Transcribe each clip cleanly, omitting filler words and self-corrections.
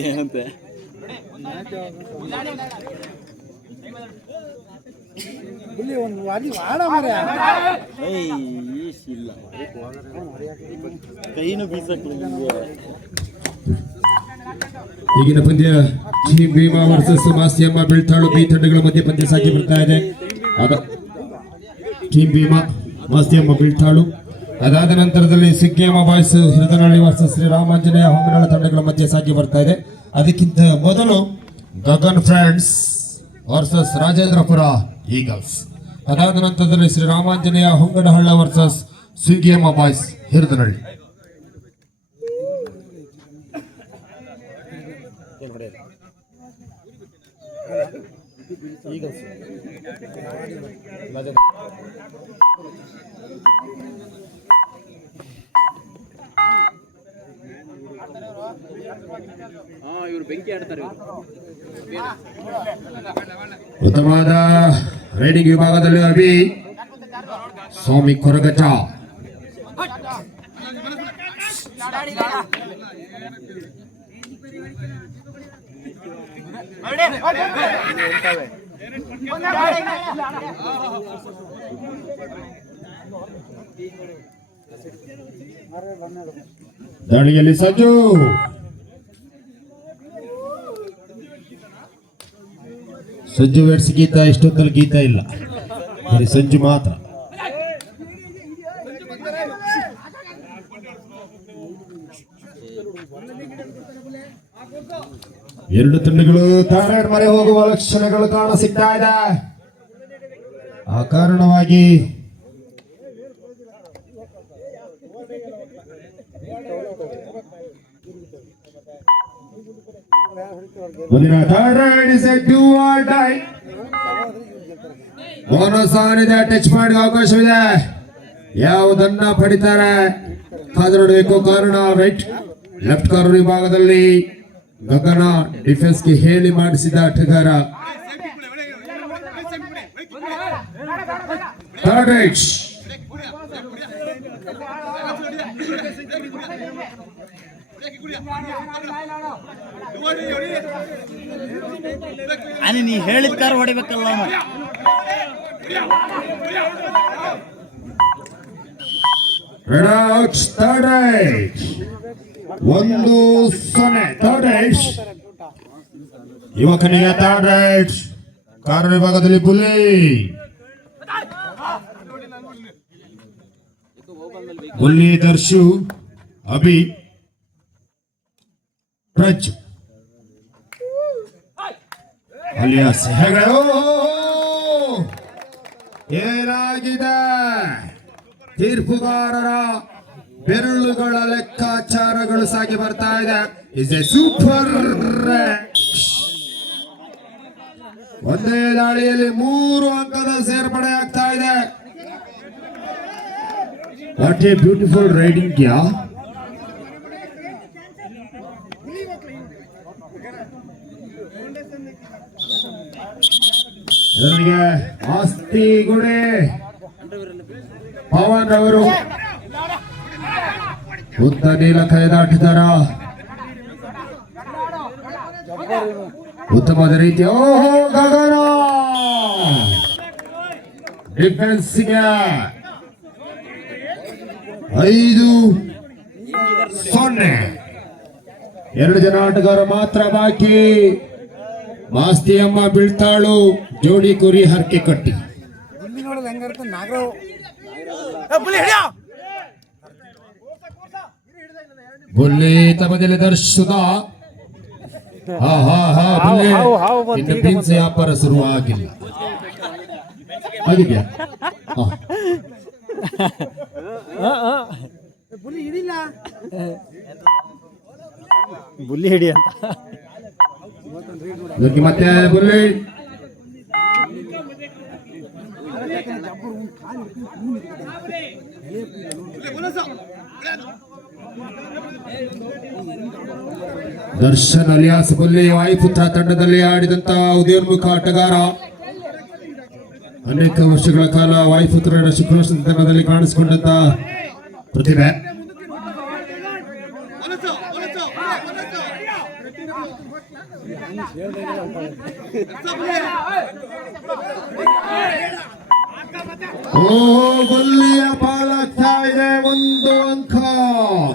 ಏನಂತೆ ಕೈನು ಬೀಸಕ್ಕಿಲ್ಲ. ಈಗಿನ ಪಂದ್ಯ ಟೀಮ್ ಭೀಮಾ ವರ್ಸಸ್ ಮಾಸ್ತಿಯಮ್ಮ ಬೆಳ್ತಾಳು ಈ ತಂಡಗಳ ಮಧ್ಯೆ ಪಂದ್ಯ ಸಾಗಿ ಬರ್ತಾ ಇದೆ. ಟೀಮ್ ಭೀಮಾ ಮಾಸ್ತಿಯಮ್ಮ ಬೆಳ್ತಾಳು, ಅದಾದ ನಂತರದಲ್ಲಿ ಸಿಗ್ಗೇಮ ಬಾಯ್ಸ್ ಹಿರದನಹಳ್ಳಿ ವರ್ಸಸ್ ಶ್ರೀರಾಮಾಂಜನೇಯ ಹೊಂಗನಾಳ ತಂಡಗಳ ಮಧ್ಯೆ ಸಾಗಿ ಬರ್ತಾ ಇದೆ. ಅದಕ್ಕಿಂತ ಮೊದಲು Gagan friends versus Rajendrapura eagles, ಅದಾದ ನಂತರದಲ್ಲಿ ಶ್ರೀರಾಮಾಂಜನೇಯ ಹೊಂಗನಹಳ್ಳ ವರ್ಸಸ್ ಸಿಗ್ಗೇಮ ಬಾಯ್ಸ್ ಹಿರದನಹಳ್ಳಿ. ಉತ್ತಮವಾದ ರೈಡಿಂಗ್ ವಿಭಾಗದಲ್ಲಿ ಅಭಿ ಸ್ವಾಮಿ ಕೊರಗಜ, ದಾಳಿಯಲ್ಲಿ ಸಜ್ಜು, ಸಜ್ಜು ವೇಡ್ಸ್ ಗೀತ ಇಷ್ಟೊತ್ತಲ್ಲಿ ಗೀತ ಇಲ್ಲ, ಬರೀ ಸಜ್ಜು ಮಾತ್ರ. ಎರಡು ತಂಡಗಳು ತಾರಾಡ್ ಮರೆ ಹೋಗುವ ಲಕ್ಷಣಗಳು ಕಾಣ ಸಿಗ್ತಾ ಇದೆ. ಆ ಕಾರಣವಾಗಿ ಬೋನಸ್ ಆನ್ ಇದೆ, ಟಚ್ ಮಾಡುವ ಅವಕಾಶವಿದೆ. ಯಾವುದನ್ನ ಪಡಿತಾರೆ ಕಾದು ನೋಡಬೇಕು. ಕಾರಣ ರೈಟ್ ಲೆಫ್ಟ್ ಕಾರ್ನರ್ ವಿಭಾಗದಲ್ಲಿ ಗಗನ ಡಿಫೆನ್ಸ್ಗೆ ಹೇಳಿ ಮಾಡಿಸಿದ ಆಟಗಾರ. ಥರ್ಡ್ ರೈಟ್ ನೀ ಹೇಳಿದ ಕಾರ್ ಹೊಡಿಬೇಕಲ್ಲ. Third right 1-0. ಥರ್ಡ್ ರೈಟ್ ಯುವಕನಿಗೆ ಥರ್ಡ್ ರೈಟ್ ಕಾರಣ ವಿಭಾಗದಲ್ಲಿ ಬುಲ್ಲಿ ಬುಲ್ಲಿ ದರ್ಶು ಅಭಿ ಪ್ರಜ್ ಅಲಿಯಾಸ್ ಹೆಗಡೆ. ಏನಾಗಿದೆ ತೀರ್ಪುಗಾರರ ಬೆರಳುಗಳ ಲೆಕ್ಕಾಚಾರಗಳು ಸಾಗಿ ಬರ್ತಾ ಇದೆ. Is a super. ಒಂದೇ ದಾಳಿಯಲ್ಲಿ 3 ಅಂಕದ ಸೇರ್ಪಡೆ ಆಗ್ತಾ ಇದೆ. What a beautiful raiding yeah. ಇವರಿಗೆ ಆಸ್ತಿಗುಡೆ ಪವನ್ ಅವರು ಉದ್ದ ನೀಲ ಕೈದಾಟಿದಾರ. ಉತ್ತಮವಾದ ರೀತಿಯ ಗಗನ ಡಿಫೆನ್ಸ್ಗೆ 5-0. 2 ಜನ ಆಟಗಾರ ಮಾತ್ರ ಬಾಕಿ. ಮಾಸ್ತಿಯಮ್ಮ ಬೀಳ್ತಾಳು ಜೋಡಿ ಕುರಿ ಹರಕೆ ಕಟ್ಟಿ. ಬುಲ್ಲಿ ತಮದಲ್ಲಿ ದರ್ಶುದ ಇನ್ನು ಪಿನ್ಸ್ ವ್ಯಾಪಾರ ಶುರುವಾಗಿಲ್ಲ. ಆಗಿದೆಯಾ ಬುಲ್ಲಿ ಹಿಡಿ ಅಂತ ಮತ್ತೆ ಬುಲ್ಲಿ ದರ್ಶನ್ ಅಲಿಯಾಸ್ ಬುಲ್ಲಿ ವಾಯುಪುತ್ರ ತಂಡದಲ್ಲಿ ಆಡಿದಂತ ಉದಯೋನ್ಮುಖ ಆಟಗಾರ. ಅನೇಕ ವರ್ಷಗಳ ಕಾಲ ವಾಯುಪುತ್ರರ ಶುಕ್ರದಲ್ಲಿ ಕಾಣಿಸಿಕೊಂಡಂತ ಪ್ರತಿಭೆ. ಗೊಲ್ಲಿಯ ಪಾಲಾಗ್ತಾ ಇದೆ. 1 ಅಂಕ.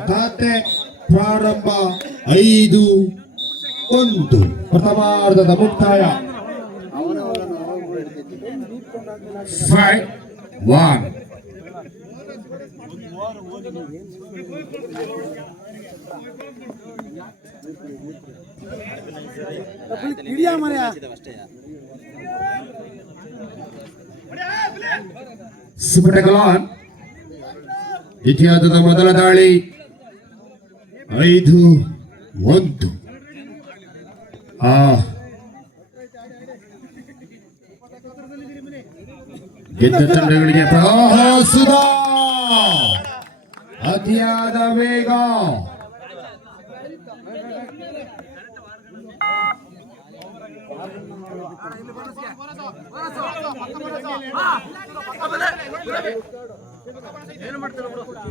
ಖಾತೆ ಪ್ರಾರಂಭ 5-1. ಪ್ರಥಮಾರ್ಧದ ಮುಕ್ತಾಯ 5-1. ಸುಪಟಗಲಾನ್ ದ್ವಿತೀಯಾರ್ಧದ ಮೊದಲ ದಾಳಿ 5-1. ಗೆದ್ದ ತಂಡಗಳಿಗೆ ಪ್ರವಾಸದ ಅತಿಯಾದ ವೇಗ.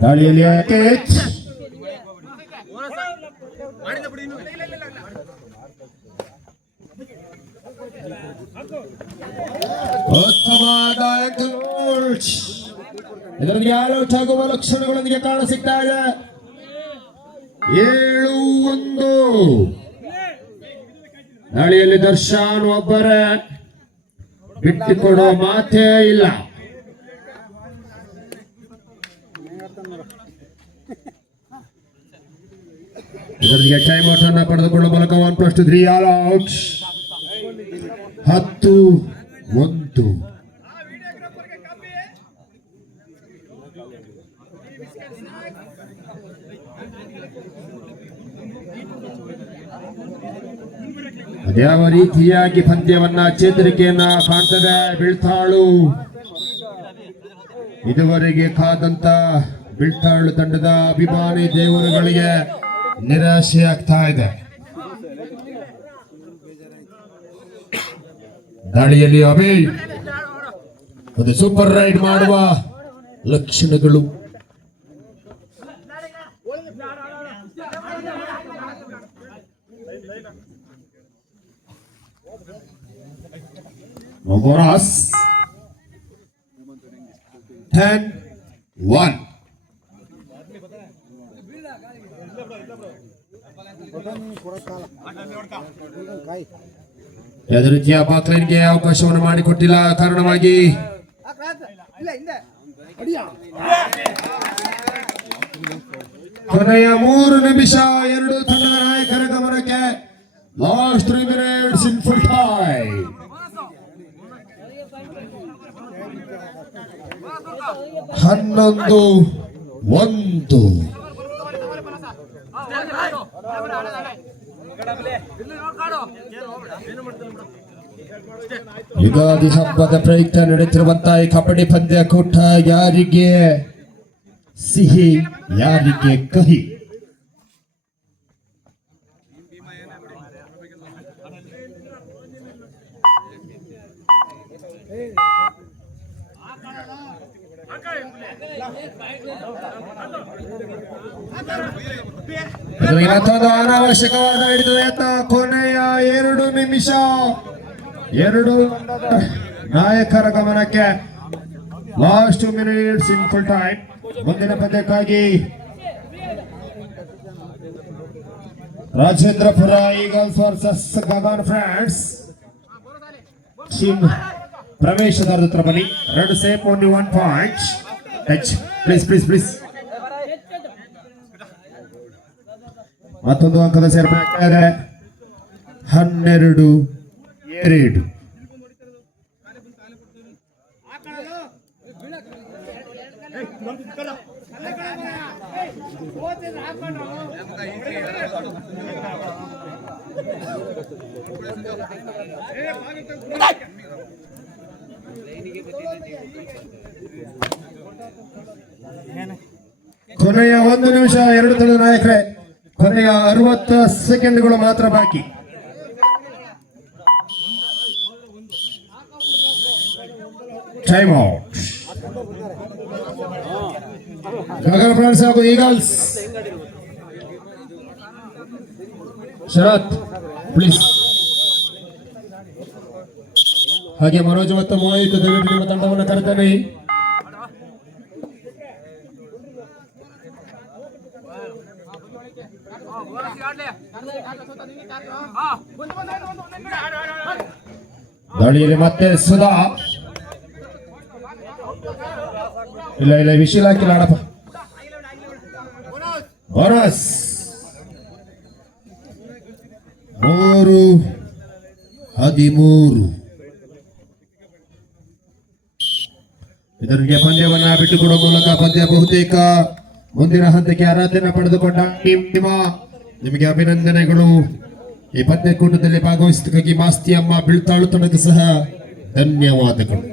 ದಾಳಿಯಲ್ಲಿ ಕ್ಯಾಚ್. ಉತ್ತಮವಾದ ಗೋಲ್. ಇದರೊಂದಿಗೆ ಆಲೌಟ್ ಆಗುವ ಲಕ್ಷಣಗಳೊಂದಿಗೆ ಕಾಣ ಸಿಗ್ತಾ ಇದೆ. 7-1. ದಾಳಿಯಲ್ಲಿ ದರ್ಶನ್ ಒಬ್ಬರೇ ಬಿಟ್ಟುಕೊಡೋ ಮಾತೇ ಇಲ್ಲ. ಇದರೊಂದಿಗೆ ಟೈಮ್ ಔಟ್ ಅನ್ನು ಪಡೆದುಕೊಳ್ಳುವ ಮೂಲಕ 1+3 ಆಲ್ ಔಟ್. 10-1. ಅದ್ಯಾವ ರೀತಿಯಾಗಿ ಪಂದ್ಯವನ್ನ ಚೇತರಿಕೆಯನ್ನ ಕಾಣ್ತದೆ ಬೀಳ್ತಾಳು. ಇದುವರೆಗೆ ಕಾದಂತ ಬೀಳ್ತಾಳು ತಂಡದ ಅಭಿಮಾನಿ ದೇವರುಗಳಿಗೆ ನಿರಾಶೆ ಆಗ್ತಾ ಇದೆ. ದಾಳಿಯಲ್ಲಿ ಅಭಿ ಒಂದು ಸೂಪರ್ ರೈಡ್ ಮಾಡುವ ಲಕ್ಷಣಗಳು. ಮೊಗೊರಾಸ್ 10-1. ಯಾವುದೇ ರೀತಿಯ ಬಾಕ್ಲೈನ್ಗೆ ಅವಕಾಶವನ್ನು ಮಾಡಿಕೊಟ್ಟಿಲ್ಲ ಕಾರಣವಾಗಿ ಕೊನೆಯ 3 ನಿಮಿಷ 2 ತಂಡದ ನಾಯಕರ ಗಮನಕ್ಕೆ. Last 3 minutes in full time. 11-1. Ugadi ಹಬ್ಬದ ಪ್ರಯುಕ್ತ ನಡೆಯುತ್ತಿರುವಂತಹ ಈ ಕಬಡ್ಡಿ ಪಂದ್ಯಕೂಟ ಯಾರಿಗೆ ಸಿಹಿ ಯಾರಿಗೆ ಕಹಿ. ಮತ್ತೊಂದು ಅನಾವಶ್ಯಕವಾದ ಹಿಡಿದು ಯತ್ನ. ಕೊನೆಯ 2 ನಿಮಿಷ 2 ನಾಯಕರ ಗಮನಕ್ಕೆ. Last 2 minutes in full time. ಮುಂದಿನ ಪಂದ್ಯಕ್ಕಾಗಿ Rajendrapura eagles versus Gagan friends team ಪ್ರವೇಶದ ಹತ್ರ ಬನ್ನಿ. 2 safe, only 1 point. Touch please. ಮತ್ತೊಂದು ಅಂಕದ ಸೇರ್ಪಡೆ ಇದೆ. 12-2. ಕೊನೆಯ 1 ನಿಮಿಷ 2 ತಂಡದ ನಾಯಕರೇ. ಕೊನೆಯ 60 ಸೆಕೆಂಡ್ಗಳು ಮಾತ್ರ ಬಾಕಿ. Time out. ಗಗನ್ ಫ್ರೆಂಡ್ಸ್ ಹಾಗೂ ಈಗಲ್ಸ್. ಶರತ್ ಪ್ಲೀಸ್. ಹಾಗೆ ಮನೋಜ್ ಮತ್ತು ಮೋಹಿತ್ ದಯವಿಟ್ಟು ನಿಮ್ಮ ತಂಡವನ್ನು ಕರೆತನ್ನಿ. ದಾಳಿಯಲ್ಲಿ ಮತ್ತೆ ಸುಧಾ. ಇಲ್ಲ ವಿಶೀಲ್ ಹಾಕಿಲ್ಲ ಆಡಪ್ಪ. ಬೋನಸ್ 3-13. ಇದರಿಗೆ ಪಂದ್ಯವನ್ನ ಬಿಟ್ಟುಕೊಡುವ ಮೂಲಕ ಪಂದ್ಯ ಬಹುತೇಕ ಮುಂದಿನ ಹಂತಕ್ಕೆ ಅರ್ಹತೆಯನ್ನು ಪಡೆದುಕೊಂಡ ಟೀಮ್ ನಿಮಗೆ ಅಭಿನಂದನೆಗಳು. ಈ ಪಂದ್ಯಕೂಟದಲ್ಲಿ ಭಾಗವಹಿಸಿದ್ದಕ್ಕಾಗಿ ಮಾಸ್ತಿಯಮ್ಮ ಬೀಳ್ತಾಳು ತಂಡಕ್ಕೆ ಸಹ ಧನ್ಯವಾದಗಳು.